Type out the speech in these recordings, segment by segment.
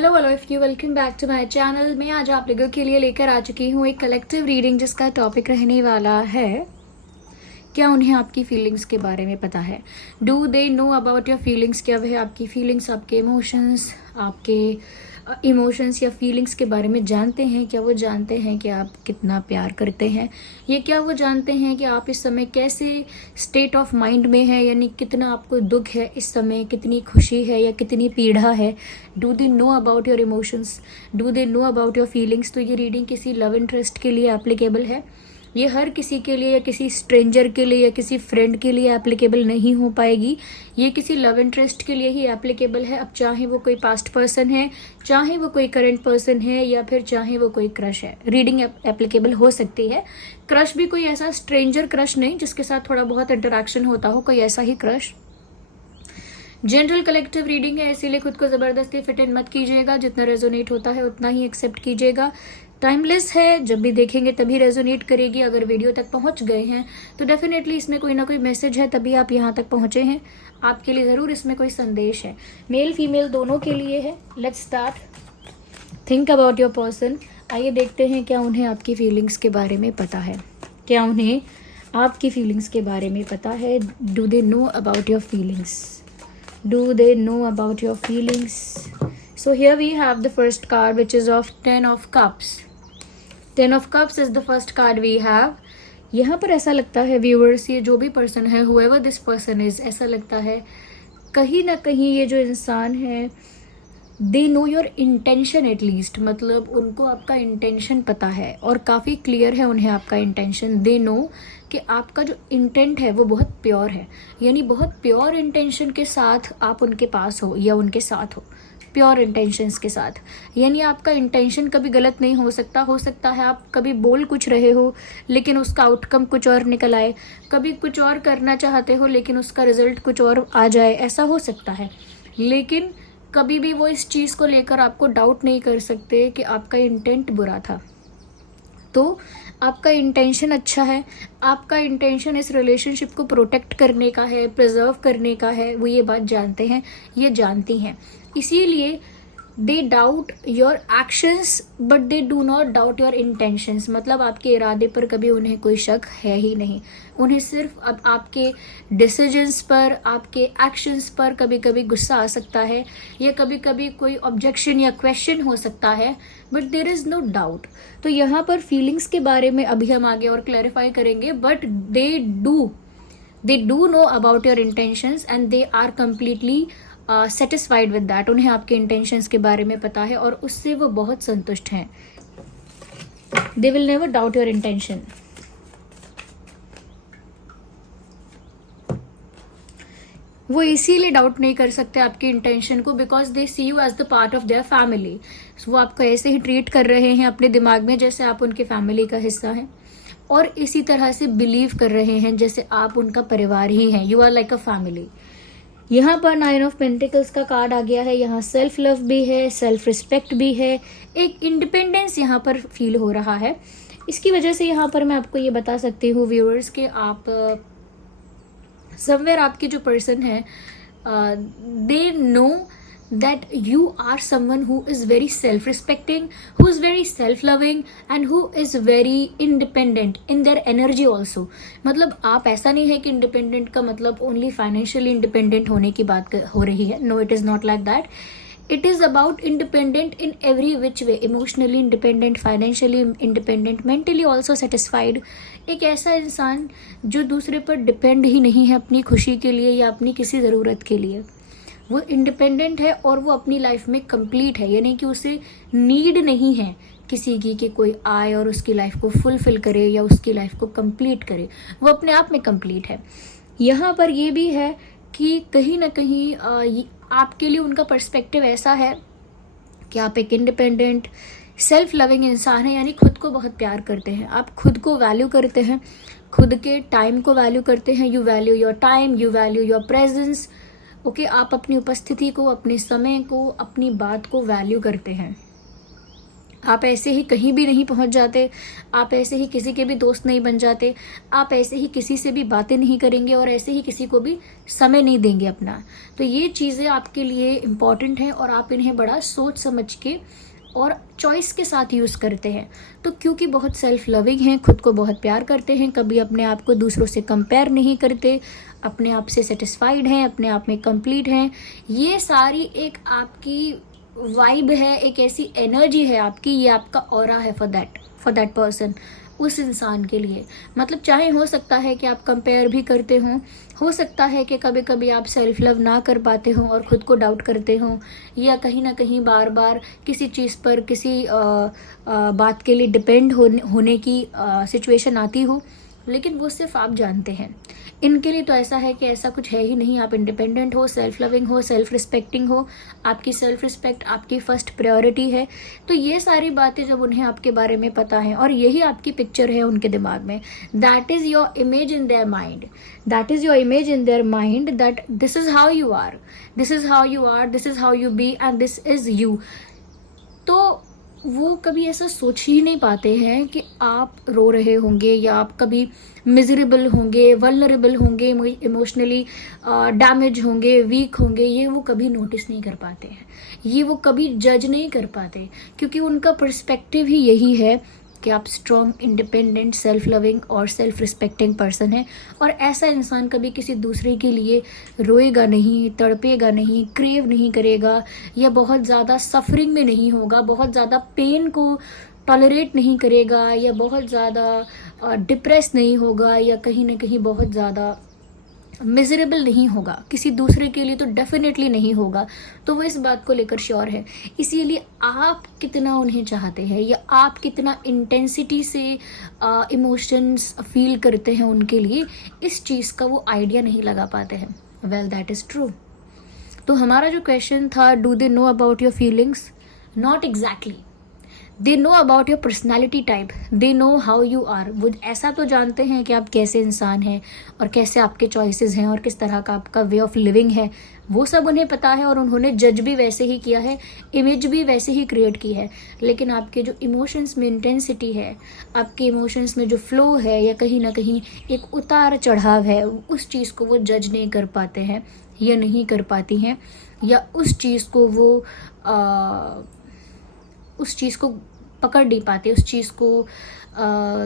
Hello if you welcome back to my channel. मैं आज आप लोगों के लिए लेकर आ चुकी हूँ एक कलेक्टिव रीडिंग जिसका टॉपिक रहने वाला है, क्या उन्हें आपकी फीलिंग्स के बारे में पता है। Do they know about your feelings. क्या वह आपकी फीलिंग्स, आपके इमोशंस या फीलिंग्स के बारे में जानते हैं। क्या वो जानते हैं कि आप कितना प्यार करते हैं, ये क्या वो जानते हैं कि आप इस समय कैसे स्टेट ऑफ माइंड में है, यानी कितना आपको दुख है इस समय, कितनी खुशी है या कितनी पीड़ा है। Do they know about your emotions, do they know about your feelings. तो ये रीडिंग किसी लव इंटरेस्ट के लिए एप्लीकेबल है। ये हर किसी के लिए या किसी स्ट्रेंजर के लिए या किसी फ्रेंड के लिए एप्लीकेबल नहीं हो पाएगी। ये किसी लव इंटरेस्ट के लिए ही एप्लीकेबल है। अब चाहे वो कोई पास्ट पर्सन है, चाहे वो कोई करंट पर्सन है, या फिर चाहे वो कोई क्रश है, रीडिंग एप्लीकेबल हो सकती है। क्रश भी कोई ऐसा स्ट्रेंजर क्रश नहीं जिसके साथ थोड़ा बहुत इंटरेक्शन होता हो, कोई ऐसा ही क्रश। जनरल कलेक्टिव रीडिंग है, इसीलिए खुद को जबरदस्ती फिट इन मत कीजिएगा। जितना रेजोनेट होता है उतना ही एक्सेप्ट कीजिएगा। टाइमलेस है, जब भी देखेंगे तभी रेजोनेट करेगी। अगर वीडियो तक पहुंच गए हैं तो डेफिनेटली इसमें कोई ना कोई मैसेज है, तभी आप यहाँ तक पहुंचे हैं। आपके लिए ज़रूर इसमें कोई संदेश है, मेल फीमेल दोनों के लिए है। Let's start. Think about your person. आइए देखते हैं क्या उन्हें आपकी फीलिंग्स के बारे में पता है। क्या उन्हें आपकी फीलिंग्स के बारे में पता है। Do they know about your feelings, do they know about your feelings. So here we have the first card, which is of Ten of Cups. Ten of Cups is the first card we have. यहाँ पर ऐसा लगता है viewers, ये जो भी person है, whoever this person is, ऐसा लगता है कहीं ना कहीं ये जो इंसान है, they know your intention at least. मतलब उनको आपका इंटेंशन पता है और काफ़ी क्लियर है उन्हें आपका इंटेंशन। दे नो कि आपका जो इंटेंट है वो बहुत प्योर है, यानी बहुत प्योर इंटेंशन के साथ आप उनके पास हो या उनके साथ हो, प्योर इंटेंशंस के साथ। यानी आपका इंटेंशन कभी गलत नहीं हो सकता। हो सकता है आप कभी बोल कुछ रहे हो लेकिन उसका आउटकम कुछ और निकल आए, कभी कुछ और करना चाहते हो लेकिन उसका रिजल्ट कुछ और आ जाए, ऐसा हो सकता है। लेकिन कभी भी वो इस चीज़ को लेकर आपको डाउट नहीं कर सकते कि आपका इंटेंट बुरा था। तो आपका इंटेंशन अच्छा है, आपका इंटेंशन इस रिलेशनशिप को प्रोटेक्ट करने का है, प्रिजर्व करने का है, वो ये बात जानते हैं, ये जानती हैं। इसीलिए they doubt your actions but they do not doubt your intentions. मतलब आपके इरादे पर कभी उन्हें कोई शक है ही नहीं। उन्हें सिर्फ अब आपके डिसीजंस पर, आपके एक्शंस पर कभी कभी गुस्सा आ सकता है या कभी कभी कोई ऑब्जेक्शन या क्वेश्चन हो सकता है, but there is no doubt. तो यहाँ पर फीलिंग्स के बारे में अभी हम आगे और क्लैरिफाई करेंगे, but they do know about your intentions and they are completely satisfied with that. उन्हें आपके इंटेंशंस के बारे में पता है और उससे वो बहुत संतुष्ट हैं। They will never doubt your intention. वो इसीलिए डाउट नहीं कर सकते आपके इंटेंशन को, because they see you as the part of their family. वो आपको ऐसे ही ट्रीट कर रहे हैं अपने दिमाग में जैसे आप उनके फैमिली का हिस्सा हैं, और इसी तरह से बिलीव कर रहे हैं जैसे आप उनका परिवार ही हैं। You are like a family. यहाँ पर 9 ऑफ पेंटिकल्स का कार्ड आ गया है। यहाँ सेल्फ लव भी है, सेल्फ रिस्पेक्ट भी है, एक इंडिपेंडेंस यहाँ पर फील हो रहा है। इसकी वजह से यहाँ पर मैं आपको ये बता सकती हूँ व्यूअर्स कि आप समवेयर आपकी जो पर्सन है, they know that you are someone who is very self-respecting, who is very self-loving and who is very independent in their energy also. मतलब आप ऐसा नहीं है कि independent का मतलब only financially independent होने की बात हो रही है। No, it is not like that. It is about independent in every which way. Emotionally independent, financially independent, mentally also satisfied. एक ऐसा इंसान जो दूसरे पर डिपेंड ही नहीं है अपनी खुशी के लिए या अपनी किसी ज़रूरत के लिए। वो इंडिपेंडेंट है और वो अपनी लाइफ में कंप्लीट है, यानी कि उसे नीड नहीं है किसी की कि कोई आए और उसकी लाइफ को फुलफिल करे या उसकी लाइफ को कंप्लीट करे। वो अपने आप में कंप्लीट है। यहाँ पर ये भी है कि कहीं ना कहीं आपके लिए उनका पर्सपेक्टिव ऐसा है कि आप एक इंडिपेंडेंट सेल्फ लविंग इंसान है, यानी खुद को बहुत प्यार करते हैं, आप खुद को वैल्यू करते हैं, खुद के टाइम को वैल्यू करते हैं। You value your time, you value your presence. Okay, आप अपनी उपस्थिति को, अपने समय को, अपनी बात को वैल्यू करते हैं। आप ऐसे ही कहीं भी नहीं पहुंच जाते, आप ऐसे ही किसी के भी दोस्त नहीं बन जाते, आप ऐसे ही किसी से भी बातें नहीं करेंगे और ऐसे ही किसी को भी समय नहीं देंगे अपना। तो ये चीज़ें आपके लिए इम्पॉर्टेंट हैं और आप इन्हें बड़ा सोच समझ के और चॉइस के साथ यूज़ करते हैं। तो क्योंकि बहुत सेल्फ लविंग हैं, खुद को बहुत प्यार करते हैं, कभी अपने आप को दूसरों से कंपेयर नहीं करते, अपने आप से सेटिस्फाइड हैं, अपने आप में कंप्लीट हैं, ये सारी एक आपकी वाइब है, एक ऐसी एनर्जी है आपकी, ये आपका ऑरा है फॉर दैट पर्सन, उस इंसान के लिए। मतलब चाहे हो सकता है कि आप कंपेयर भी करते हो सकता है कि कभी कभी आप सेल्फ लव ना कर पाते हो और ख़ुद को डाउट करते हो, या कहीं ना कहीं बार बार किसी चीज़ पर किसी बात के लिए डिपेंड होने की सिचुएशन आती हो, लेकिन वो सिर्फ आप जानते हैं। इनके लिए तो ऐसा है कि ऐसा कुछ है ही नहीं। आप इंडिपेंडेंट हो, सेल्फ लविंग हो, सेल्फ रिस्पेक्टिंग हो, आपकी सेल्फ रिस्पेक्ट आपकी फर्स्ट प्रायोरिटी है। तो ये सारी बातें जब उन्हें आपके बारे में पता है और यही आपकी पिक्चर है उनके दिमाग में, that is your image in their mind, that is your image in their mind, that this is how you are, this is how you are, this is how you be and this is you. तो वो कभी ऐसा सोच ही नहीं पाते हैं कि आप रो रहे होंगे या आप कभी मिजरेबल होंगे, वल्नरेबल होंगे, इमोशनली डैमेज होंगे, वीक होंगे, ये वो कभी नोटिस नहीं कर पाते हैं, ये वो कभी जज नहीं कर पाते, क्योंकि उनका पर्सपेक्टिव ही यही है कि आप स्ट्रॉन्ग, इंडिपेंडेंट, सेल्फ लविंग और सेल्फ रिस्पेक्टिंग पर्सन है। और ऐसा इंसान कभी किसी दूसरे के लिए रोएगा नहीं, तड़पेगा नहीं, क्रेव नहीं करेगा, या बहुत ज़्यादा सफरिंग में नहीं होगा, बहुत ज़्यादा पेन को टॉलरेट नहीं करेगा, या बहुत ज़्यादा डिप्रेस नहीं होगा, या कहीं ना कहीं बहुत ज़्यादा मिजरेबल नहीं होगा, किसी दूसरे के लिए तो डेफिनेटली नहीं होगा। तो वो इस बात को लेकर श्योर है। इसीलिए आप कितना उन्हें चाहते हैं या आप कितना इंटेंसिटी से इमोशंस फील करते हैं उनके लिए, इस चीज़ का वो आइडिया नहीं लगा पाते हैं। Well, that is true. तो हमारा जो क्वेश्चन था, do they know about your feelings? Not exactly. They know about your personality type, they know how you are. वो ऐसा तो जानते हैं कि आप कैसे इंसान हैं और कैसे आपके चॉइसेस हैं और किस तरह का आपका वे ऑफ लिविंग है, वो सब उन्हें पता है और उन्होंने जज भी वैसे ही किया है, इमेज भी वैसे ही क्रिएट की है। लेकिन आपके जो इमोशंस में इंटेंसिटी है, आपके इमोशंस में जो फ्लो है, या कहीं ना कहीं एक उतार चढ़ाव है, उस चीज़ को वो जज नहीं कर पाते हैं या नहीं कर पाती हैं, या उस चीज़ को वो उस चीज़ को पकड़ नहीं पाते, उस चीज़ को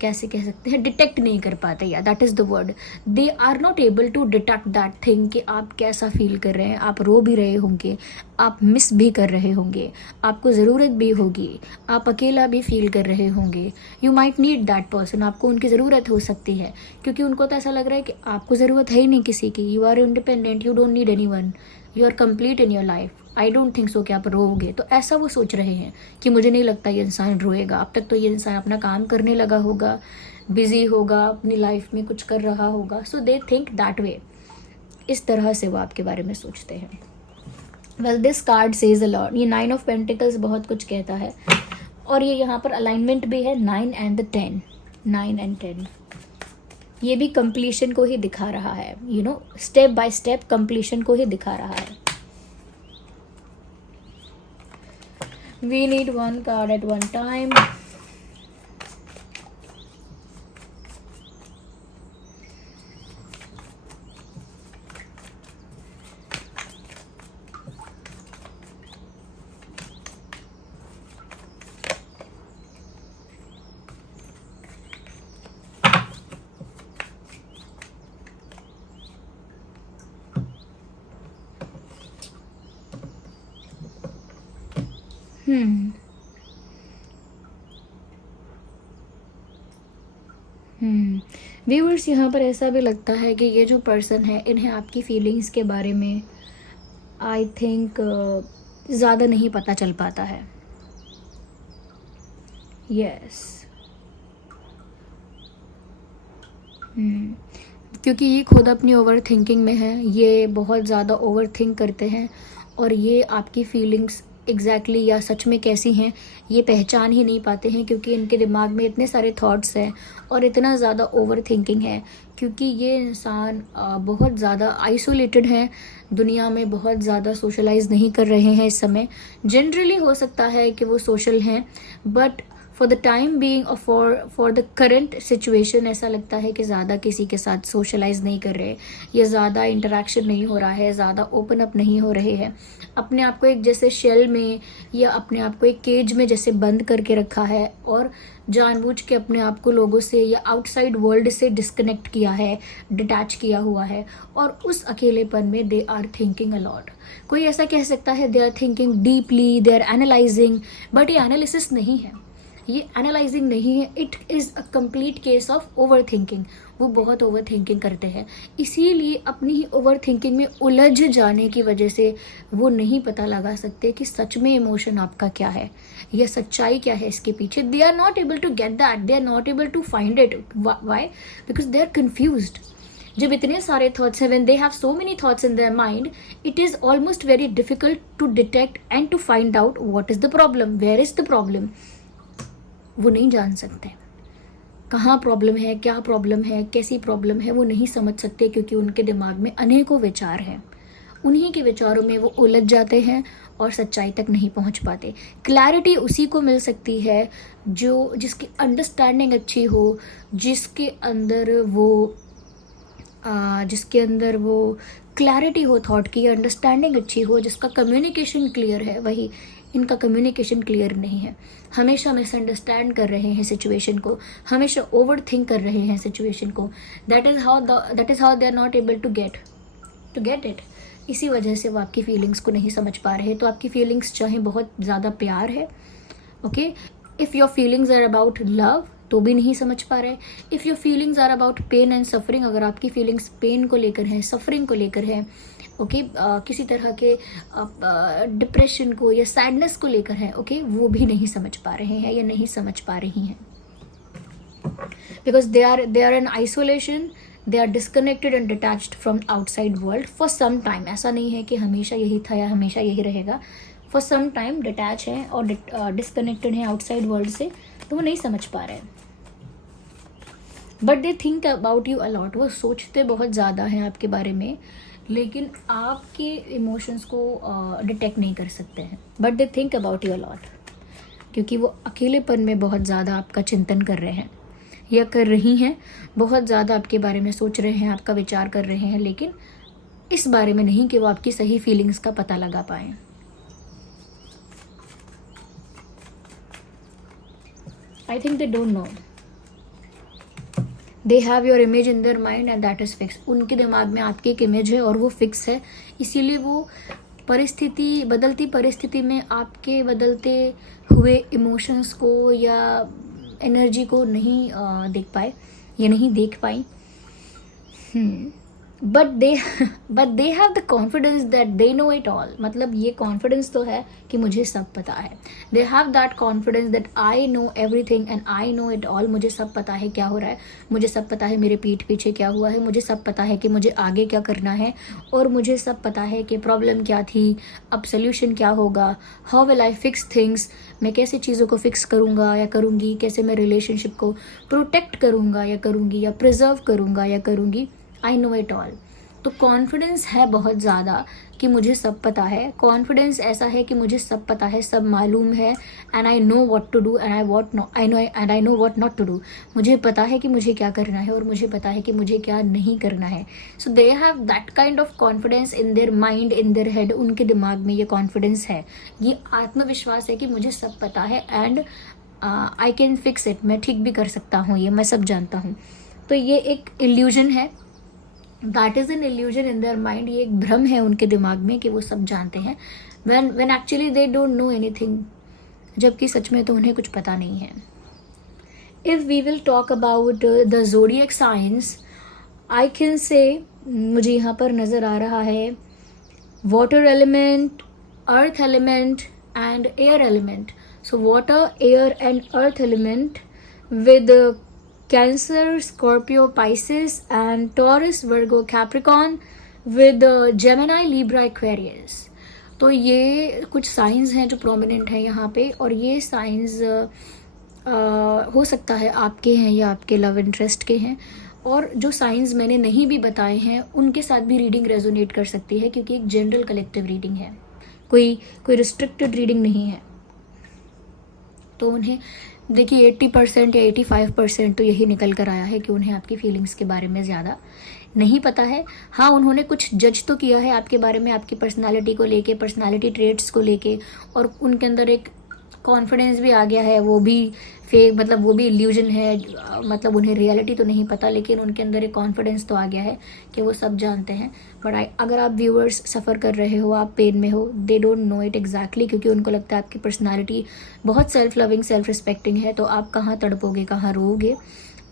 कैसे कह सकते हैं, डिटेक्ट नहीं कर पाते, या that is the word. They are not able to detect that thing कि आप कैसा फील कर रहे हैं। आप रो भी रहे होंगे, आप मिस भी कर रहे होंगे, आपको ज़रूरत भी होगी, आप अकेला भी फील कर रहे होंगे। You might need that person, आपको उनकी ज़रूरत हो सकती है, क्योंकि उनको तो ऐसा लग रहा है कि आपको ज़रूरत है ही नहीं किसी की। You are independent, you don't need anyone, you are complete in your life. I don't think so कि आप रोओगे। तो ऐसा वो सोच रहे हैं कि मुझे नहीं लगता ये इंसान रोएगा। अब तक तो ये इंसान अपना काम करने लगा होगा, बिजी होगा, अपनी लाइफ में कुछ कर रहा होगा। सो दे थिंक दैट वे, इस तरह से वो आपके बारे में सोचते हैं। Well, this card says a lot. ये 9 ऑफ पेंटिकल्स बहुत कुछ कहता है, और ये यहाँ पर अलाइनमेंट भी है 9 एंड 10, 9 एंड 10। ये भी कंप्लीशन को ही दिखा रहा है, you know, step by step completion को ही दिखा रहा है। We need one card at one time. Viewers, यहाँ पर ऐसा भी लगता है कि ये जो पर्सन है, इन्हें आपकी फीलिंग्स के बारे में आई थिंक ज़्यादा नहीं पता चल पाता है। यस, क्योंकि ये खुद अपनी ओवर थिंकिंग में है, ये बहुत ज़्यादा ओवर थिंक करते हैं, और ये आपकी फीलिंग्स एग्जैक्टली या सच में कैसी हैं ये पहचान ही नहीं पाते हैं, क्योंकि इनके दिमाग में इतने सारे थॉट्स हैं और इतना ज़्यादा ओवर थिंकिंग है। क्योंकि ये इंसान बहुत ज़्यादा आइसोलेटेड है, दुनिया में बहुत ज़्यादा सोशलाइज नहीं कर रहे हैं इस समय। जनरली हो सकता है कि वो सोशल हैं, but for the time being और फॉर द करंट सिचुएशन ऐसा लगता है कि ज़्यादा किसी के साथ सोशलाइज नहीं कर रहे, या ज़्यादा इंटरेक्शन नहीं हो रहा है, ज़्यादा ओपन अप नहीं हो रहे हैं। अपने आप को एक जैसे शेल में या अपने आप को एक केज में जैसे बंद करके रखा है और जानबूझ के अपने आप को लोगों से या आउटसाइड वर्ल्ड से डिस्कनेक्ट किया है, डिटैच किया हुआ है, और उस अकेलेपन में they are thinking a lot. कोई ऐसा कह सकता है they are thinking deeply, they are analysing, but ये एनालिसिस नहीं है, ये एनालाइजिंग नहीं है, it is a complete case of overthinking. वो बहुत ओवर थिंकिंग करते हैं, इसीलिए अपनी ही ओवर थिंकिंग में उलझ जाने की वजह से वो नहीं पता लगा सकते कि सच में इमोशन आपका क्या है या सच्चाई क्या है इसके पीछे। They are not able to get that, they are not able to find it. Why? Because they are confused. जब इतने सारे थॉट्स हैं, when they have so many thoughts in their mind, it is almost very difficult to detect and to find out what is the problem, where is the problem. वो नहीं जान सकते कहाँ problem है, क्या प्रॉब्लम है, कैसी प्रॉब्लम है, वो नहीं समझ सकते, क्योंकि उनके दिमाग में अनेकों विचार हैं। उन्हीं के विचारों में वो उलझ जाते हैं और सच्चाई तक नहीं पहुंच पाते। क्लैरिटी उसी को मिल सकती है जो जिसकी अंडरस्टैंडिंग अच्छी हो, जिसके अंदर वो क्लैरिटी हो थॉट की, अंडरस्टैंडिंग अच्छी हो, जिसका कम्युनिकेशन क्लियर है। वही इनका कम्युनिकेशन क्लियर नहीं है, हमेशा मिसअंडरस्टैंड कर रहे हैं सिचुएशन को, हमेशा ओवर थिंक कर रहे हैं सिचुएशन को। That is how they are not able to get it. इसी वजह से वो आपकी फीलिंग्स को नहीं समझ पा रहे। तो आपकी फीलिंग्स चाहे बहुत ज़्यादा प्यार है, okay, if your feelings are about love तो भी नहीं समझ पा रहे। If your feelings are about pain and suffering, अगर आपकी फीलिंग्स पेन को लेकर है, सफरिंग को लेकर है, ओके, किसी तरह के डिप्रेशन को या सैडनेस को लेकर है, ओके, वो भी नहीं समझ पा रहे हैं या नहीं समझ पा रही हैं। Because they are in isolation, they are disconnected and detached from outside world for some time. ऐसा नहीं है कि हमेशा यही था या हमेशा यही रहेगा। फॉर सम टाइम डिटैच है और डिस्कनेक्टेड है आउटसाइड वर्ल्ड से, तो वो नहीं समझ पा रहे हैं। But they think about you a lot, वो सोचते बहुत ज़्यादा हैं आपके बारे में, लेकिन आपके इमोशंस को डिटेक्ट नहीं कर सकते हैं। But they think about you a lot, क्योंकि वो अकेलेपन में बहुत ज़्यादा आपका चिंतन कर रहे हैं या कर रही हैं, बहुत ज़्यादा आपके बारे में सोच रहे हैं, आपका विचार कर रहे हैं, लेकिन इस बारे में नहीं कि वो आपकी सही फीलिंग्स का पता लगा पाएँ। I think they don't know. They have your image in their mind and that is fixed. उनके दिमाग में आपकी एक इमेज है और वो फिक्स है, इसीलिए वो बदलती परिस्थिति में आपके बदलते हुए इमोशंस को या एनर्जी को नहीं देख पाए या नहीं देख पाई। But they have the confidence that they know it all. मतलब ये कॉन्फिडेंस तो है कि मुझे सब पता है। दे have that confidence that I know everything and I no it all. मुझे सब पता है क्या हो रहा है, मुझे सब पता है मेरे पीठ पीछे क्या हुआ है, मुझे सब पता है कि मुझे आगे क्या करना है, और मुझे सब पता है कि प्रॉब्लम क्या थी, अब सोल्यूशन क्या होगा, how will I fix things, मैं कैसे चीज़ों को फिक्स करूँगा या करूँगी, कैसे मैं रिलेशनशिप को प्रोटेक्ट करूँगा या करूँगी या प्रिजर्व करूँगा या करूँगी। I know it all. तो कॉन्फिडेंस है बहुत ज़्यादा कि मुझे सब पता है। कॉन्फिडेंस ऐसा है कि मुझे सब पता है, सब मालूम है, and I know what to do and I know what not to do. मुझे पता है कि मुझे क्या करना है और मुझे पता है कि मुझे क्या नहीं करना है। So they have that kind of confidence in their mind, in their head. उनके दिमाग में ये कॉन्फिडेंस है, ये आत्मविश्वास है कि मुझे सब पता है and I can fix it. मैं ठीक भी कर सकता हूँ, ये मैं सब जानता हूँ। तो ये एक इल्यूजन है, that is an illusion in their mind. ये एक भ्रम है उनके दिमाग में कि वो सब जानते हैं, when actually they don't know anything, जबकि सच में तो उन्हें कुछ पता नहीं है। If we will talk about the zodiac science, I can say, मुझे यहाँ पर नज़र आ रहा है water element, earth element and air element. So water, air and earth element with Cancer, Scorpio, Pisces and Taurus, Virgo, Capricorn with Gemini, Libra, Aquarius। तो ये कुछ साइंस हैं जो प्रोमिनेंट हैं यहाँ पे, और ये साइंस हो सकता है आपके हैं या आपके लव इंटरेस्ट के हैं, और जो साइंस मैंने नहीं भी बताए हैं उनके साथ भी रीडिंग रेजोनेट कर सकती है, क्योंकि एक जनरल कलेक्टिव रीडिंग है, कोई रिस्ट्रिक्टेड रीडिंग नहीं है। तो उन्हें देखिए 80% या 85% तो यही निकल कर आया है कि उन्हें आपकी फीलिंग्स के बारे में ज़्यादा नहीं पता है। हाँ, उन्होंने कुछ जज तो किया है आपके बारे में, आपकी पर्सनालिटी को लेके, पर्सनालिटी ट्रेट्स को लेके, और उनके अंदर एक कॉन्फिडेंस भी आ गया है, वो भी फेक, मतलब वो भी इल्यूजन है, मतलब उन्हें रियलिटी तो नहीं पता, लेकिन उनके अंदर एक कॉन्फिडेंस तो आ गया है कि वो सब जानते हैं। बट अगर आप व्यूअर्स सफ़र कर रहे हो, आप पेन में हो, दे डोंट नो इट एग्जैक्टली, क्योंकि उनको लगता है आपकी पर्सनालिटी बहुत सेल्फ लविंग, सेल्फ रिस्पेक्टिंग है, तो आप कहाँ तड़पोगे, कहाँ रोओगे।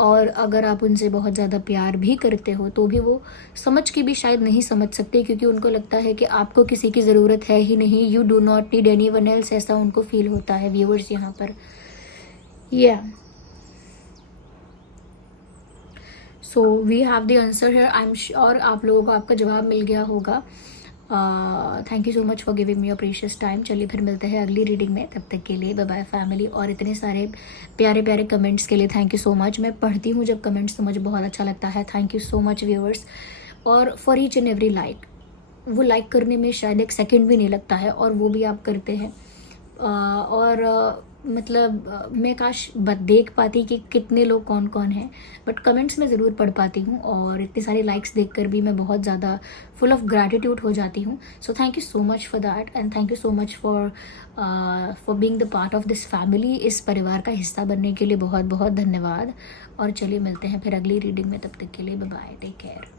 और अगर आप उनसे बहुत ज़्यादा प्यार भी करते हो तो भी वो समझ के भी शायद नहीं समझ सकते, क्योंकि उनको लगता है कि आपको किसी की ज़रूरत है ही नहीं, you do not need anyone else, ऐसा उनको फील होता है व्यूअर्स यहाँ पर। So we have the answer है। आई एम श्योर आप लोगों को आपका जवाब मिल गया होगा। Thank you so much for giving me your precious time. चलिए फिर मिलते हैं अगली रीडिंग में, तब तक के लिए बाय बाय फैमिली। और इतने सारे प्यारे प्यारे कमेंट्स के लिए थैंक यू सो मच। मैं पढ़ती हूँ जब कमेंट्स तो मुझे बहुत अच्छा लगता है। Thank you so much viewers, और for each and every like. वो लाइक करने में शायद एक सेकंड भी नहीं लगता है, और वो भी आप करते हैं। मतलब मैं काश देख पाती कि कितने लोग कौन कौन हैं, बट कमेंट्स में ज़रूर पढ़ पाती हूँ, और इतने सारे लाइक्स देखकर भी मैं बहुत ज़्यादा फुल ऑफ ग्रैटिट्यूड हो जाती हूँ। So thank you so much for that, and thank you so much for being the part of this family. इस परिवार का हिस्सा बनने के लिए बहुत बहुत धन्यवाद। और चलिए मिलते हैं फिर अगली रीडिंग में, तब तक के लिए बाय बाय, टेक केयर।